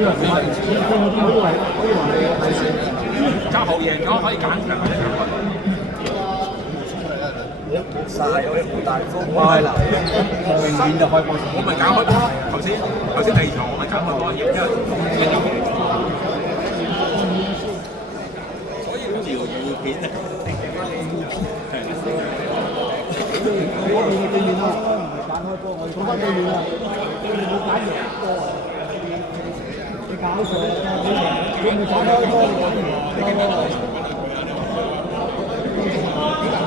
9號贏咗可以揀強或者揀軍。晒我好大風開啦，明顯就開波。我咪揀開波咯，頭先第二場我咪揀開波，因為所以條預片啊，我哋對面啦，揀開波，我哋講翻對面啦，對面冇揀贏波啊！你搞錯，你唔揀開波，你揀開波。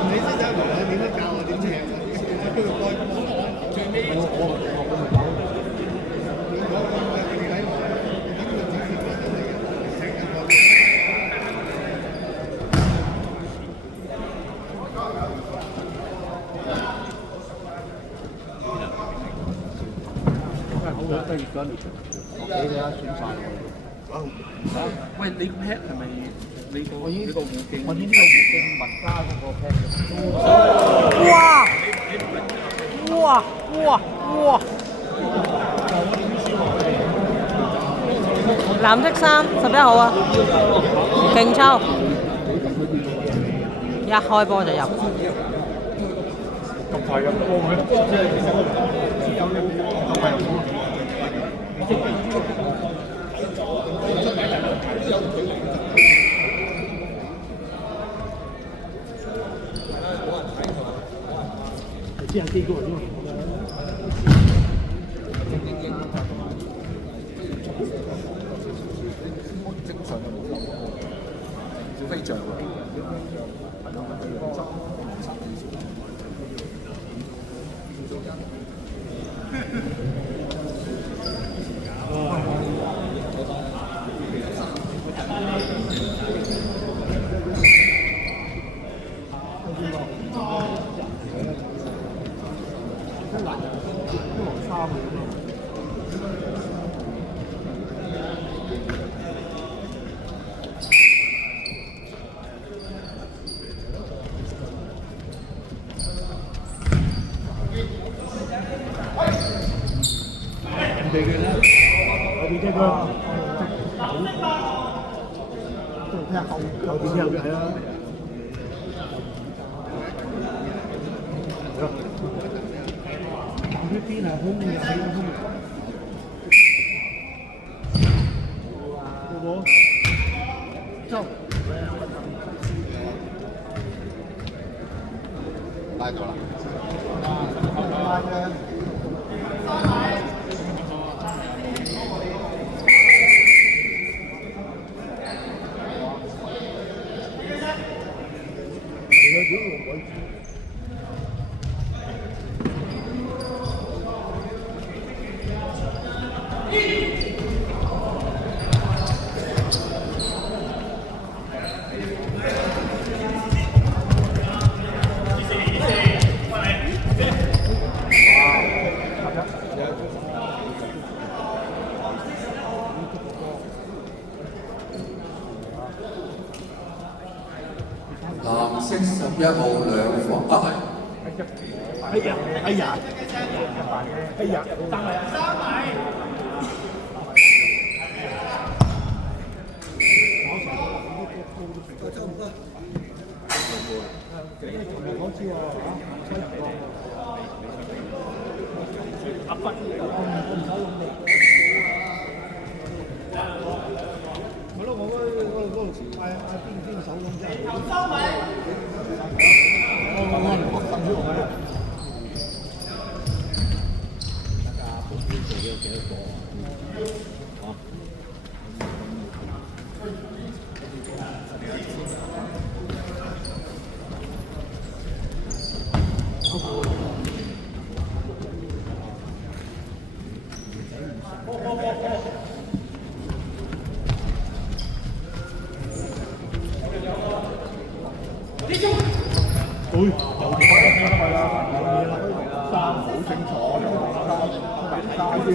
你先生你點樣教我點踢？最尾我咪搞。得熱緊嚟，學你哋啊，選晒。喂，你個 pad 係咪你個呢個護鏡？我呢個護鏡物加嗰個 pad。哇！藍色衫11號啊，勁抽，一開波就入。咁快入波嘅？啲人記過嚟啫嘛。正常就冇小飛象喎。後邊之後嘅係啦。呢邊係空嘅，係空嘅。我走。拉咗啦。藍色11號兩防不係。哎呀！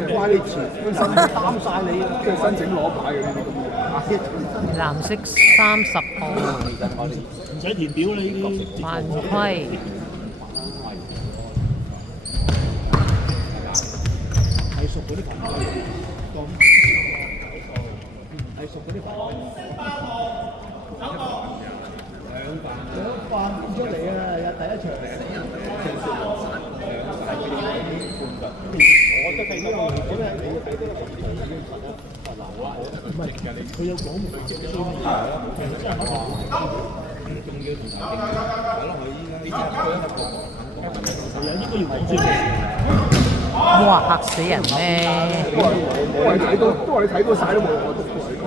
乖你前本身擔晒你，即係申請攞牌嘅呢啲咁嘅。藍色30號，唔使填表啦呢啲。犯規。係熟嗰啲朋友。佢有講冇哇！嚇死人咩？都係你睇到晒都冇用，我都同你講。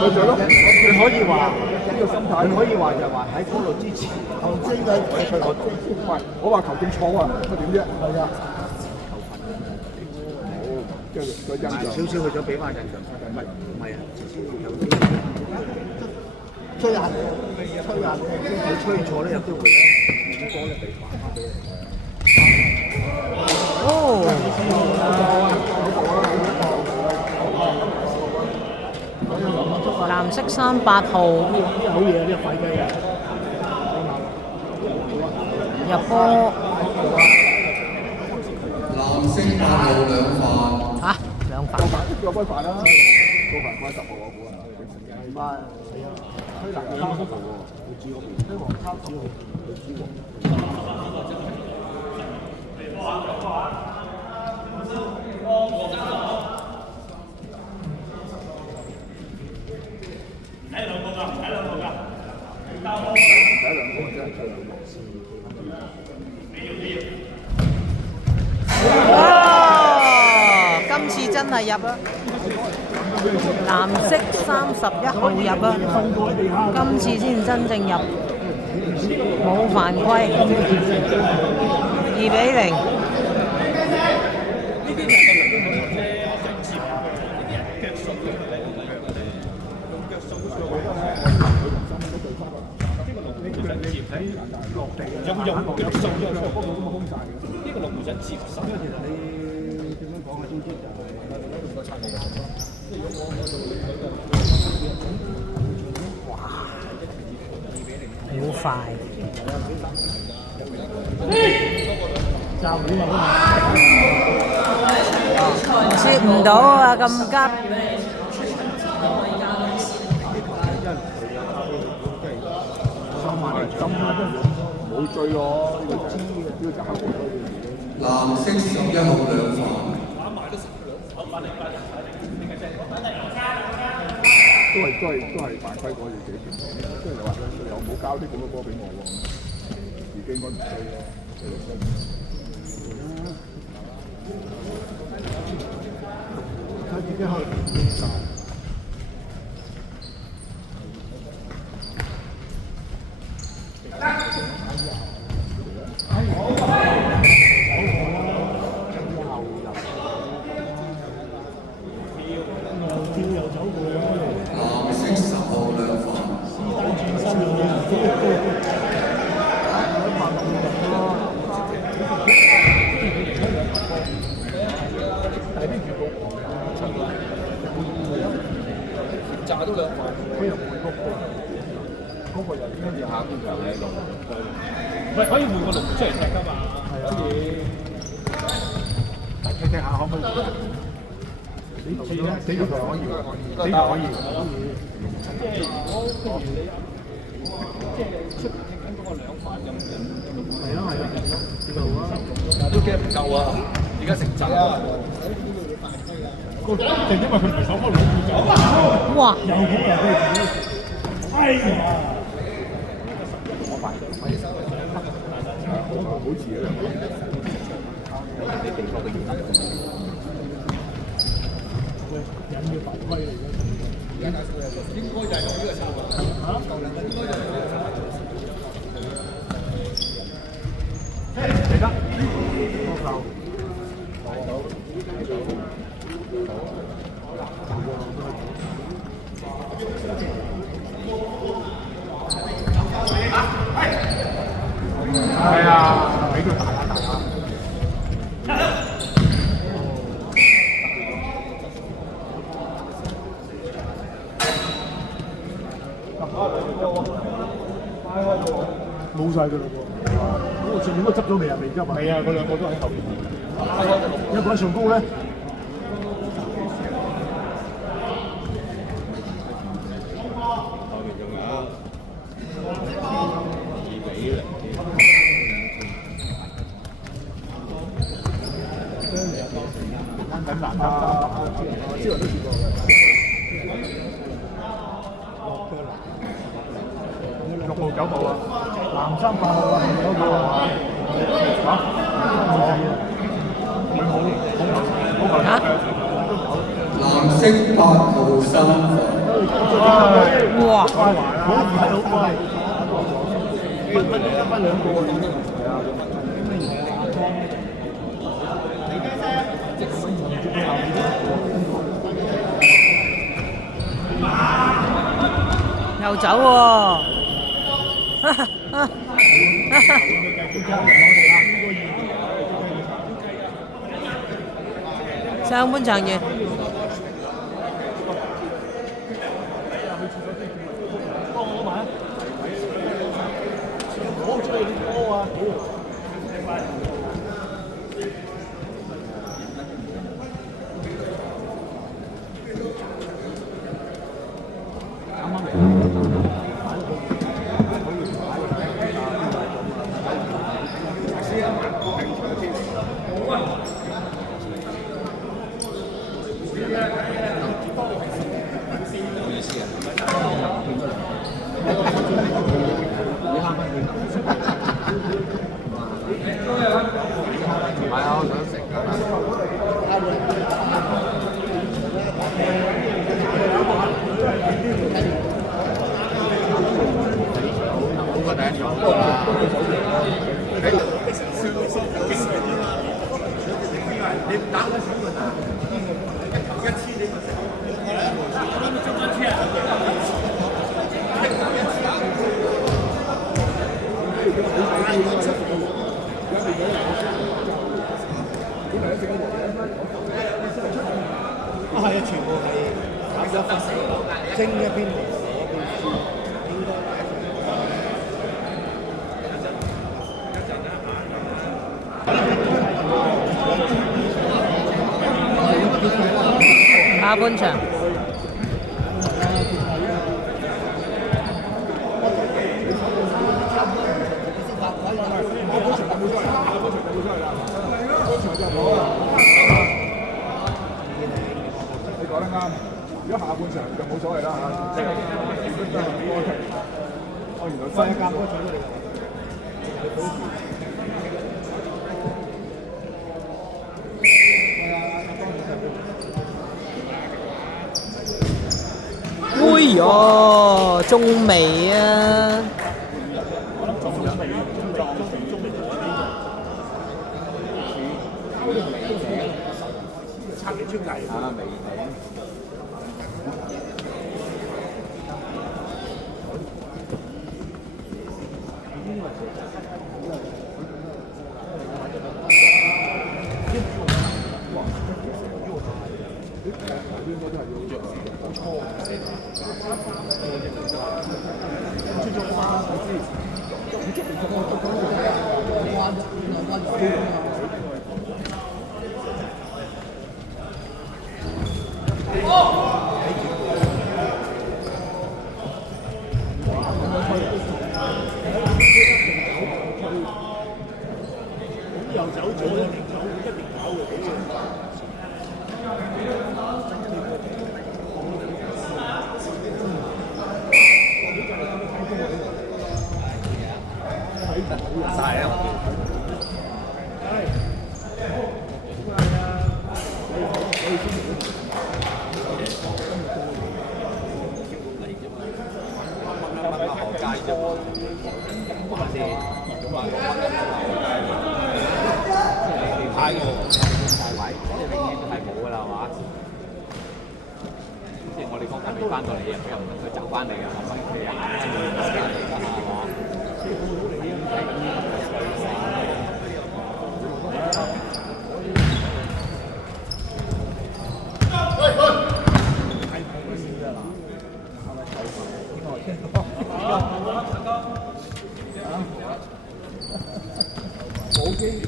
佢就咯，你可以話呢個心態，你可以話就係話喺嗰度之前，球證嘅我話球證錯啊，咁點啫？係啊，即係個印象少少，佢想俾翻印象，唔係啊，吹下佢吹錯咧有機會咧，五波咧俾還翻俾你。哦！藍色38號好嘢，呢個快雞啊！入波藍色8號兩飯。嚇兩飯。有杯飯啦，個飯關10號我估啊，係嘛？係啊，推南叉嗰度喎，佢煮嗰邊，推黃叉煮嗰邊，佢煮黃。哇！今次真係入啦！藍色31號入啦，今次先真正入，冇犯規，2-0。有腳數咗上嗰個咁嘅空曬嘅，呢個龍門想接手。你點樣講啊？總之就好快！接唔到啊！咁急。冇追咯，呢個知嘅，呢個就係藍色11號兩飯。都係犯規嗰條幾條，即係話有冇交啲咁嘅波俾我喎？自己應該唔追咯。佢自己去。藍色10號兩飯。炸都兩飯，佢又換嗰個又應該要下邊場喺度。唔係可以換個龍出嚟踢㗎嘛？可以。踢下可唔可以？死個場可以，死個可以。即係出邊踢緊嗰個兩飯咁。係啊，呢度啊，但係都驚唔夠啊！而家成陣啊！個就因為佢唔係手波攞住咗，哇！有好又佢自己，哎呀！好似啊！你地方嘅原因。人要犯規嚟嘅。應該就係用呢個策略。應該就係用呢個策略。嚟得，多球。係啊，俾佢打下打下。冇晒佢啦喎！嗰個上面嗰個執咗未啊？未執啊？係啊，嗰兩個都喺後邊。一個喺上高咧。之後都試過嘅。6號9號啊，南3、8號啊，9號啊，嚇？藍色8號心房。哇！好快好快，分兩個啊！又走喎！上半場完。係啊，全部係打咗分蒸一邊嚟下半場。你講得啱。如果下半場就冇所謂啦嚇，即係波停。哦，原來新加坡搶咗你。哎呀，仲未啊！拆你出嚟啊！未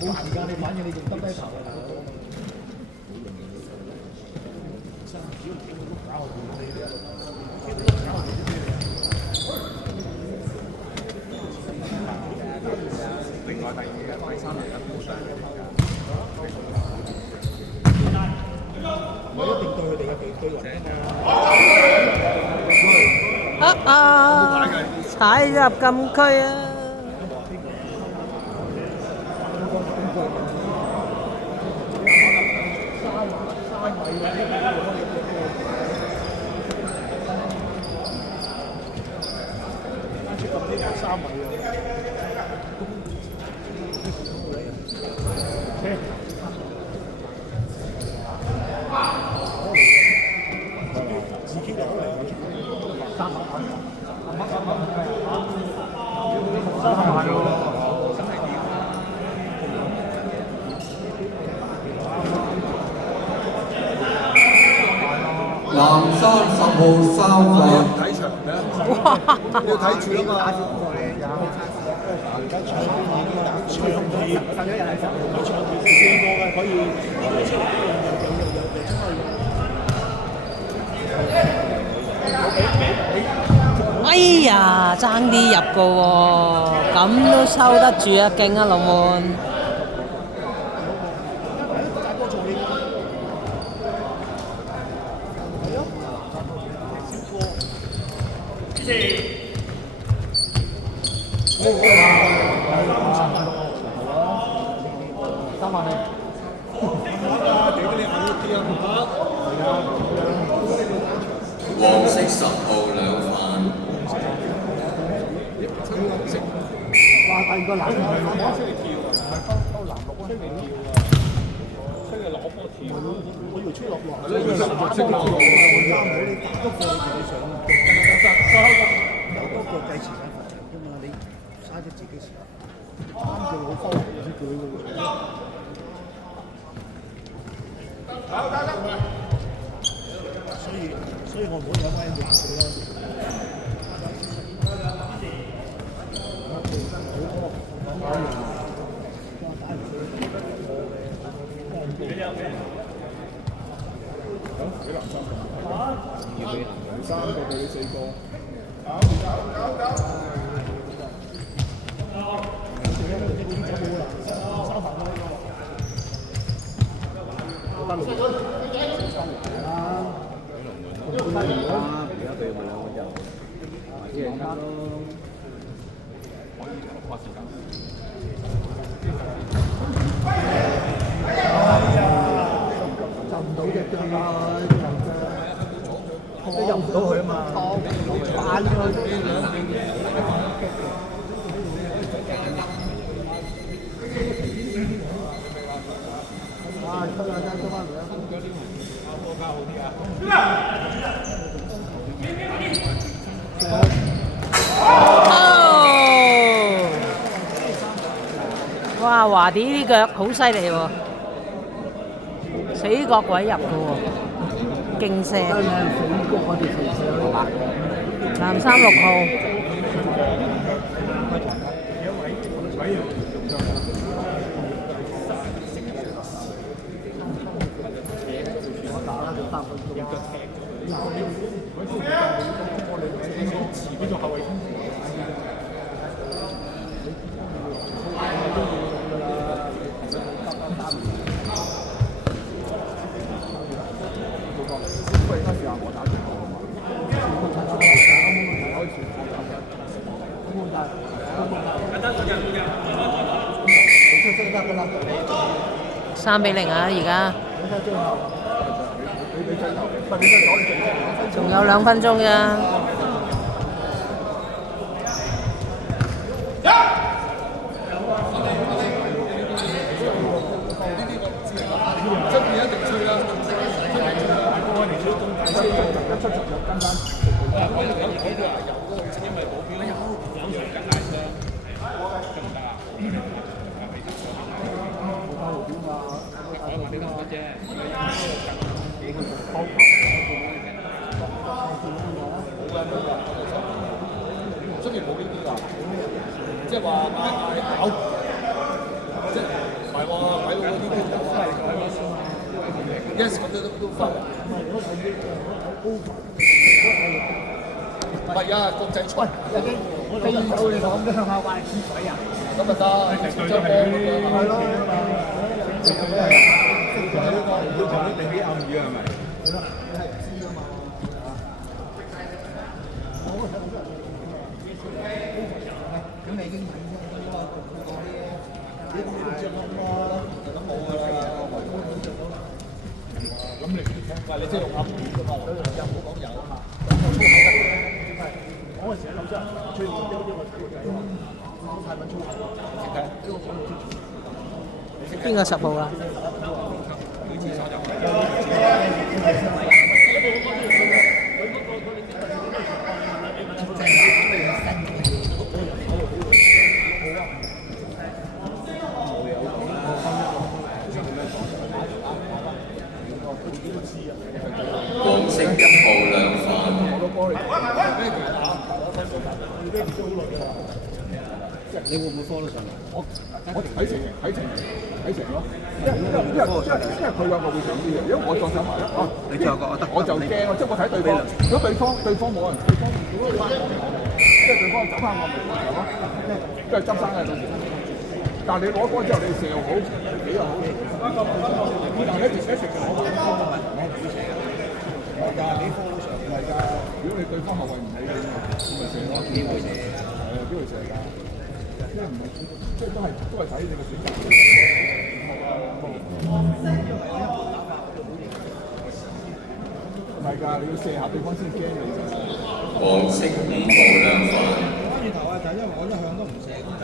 冇時間你反應，你仲耷低頭啊！另外第3輪嘅定對佢哋嘅對輪㗎嘛。踩入禁區啊！3米啊！自己攞嚟3萬蚊南山10號3個。睇場嘅，要睇住啊嘛。而家搶已經打搶戲，等咗人係搶4個嘅可以。哎呀，爭啲入㗎喎，咁都收得住啊，勁啊龍門！黃色10號兩犯。哇！第二個籃出嚟跳啊，唔係溝藍綠啊，出嚟跳啊，出嚟攞波跳。我以為出落落，係咯，以為出落跳。啱好你打多個自己上，有多個計時間罰場㗎嘛，你嘥咗自己時間，啱佢好方便先叫佢喎。所以我唔好有咩逆佢咯。3個對你4個。就唔到隻腳啦，即係入唔到佢啊嘛，反咗。啊！出兩間出翻嚟啊！哇！華啲啲腳好犀利喎，死角位入嘅喎，勁射！藍衫6號。3-0啊！而家仲有2分鐘咋。雖然冇呢啲㗎，即係話嗌搞，即係唔係喎？鬼佬嗰啲都有 yes 咁都分。唔係啊，國際賽。我哋有你講嘅向下壞水鬼啊！咁咪得，將波係咯。呢個唔會同你定啲暗語係咪？咁你喂你即係用噏片㗎嘛，又唔好講有啊嘛。嗰陣時咁啫，最後呢個太敏粗口，邊個10號啊？黃色1號兩犯，你會唔會 follow 上嚟？我睇情形咯，因為佢兩個會上啲嘅，如果我再上埋咧，你再有個得，我就驚咯，即係我睇對方，如果對方冇人，即係對方走翻我咪係咯，都係執生嘅到時。但係你攞波之後，你射又好，幾又好，但係一直就攞埋波咪係㗎，你 follow 上係㗎。如果你對方後衞唔理你，咪射咯，機會射，係啊，機會射㗎。即係唔係，即係都係睇你嘅選擇。唔係㗎，你要射下對方先驚你㗎。黃色5號兩犯，轉頭啊，就係因為我一向都唔射㗎。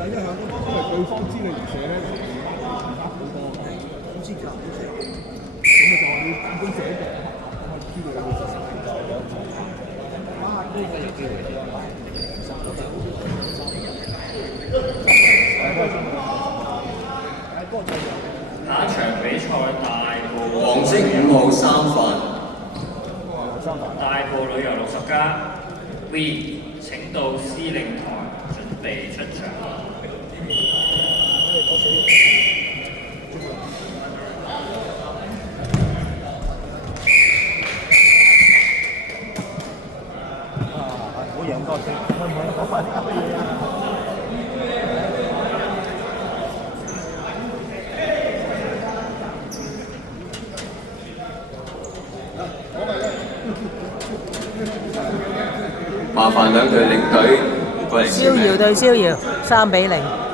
因為對方知你唔射咧，好多嘅，好似球好射。咁你就話你半攻射一個，我知道你會射。哇！呢個有機會啲啊！下一場比賽大埔黃色5號3犯，大埔旅遊60加 V 請到司令台準備出場。好贏多先，可唔可以講翻啲咁嘅嘢啊？麻煩兩隊領隊過嚟簽名。逍遙對逍遙3-0。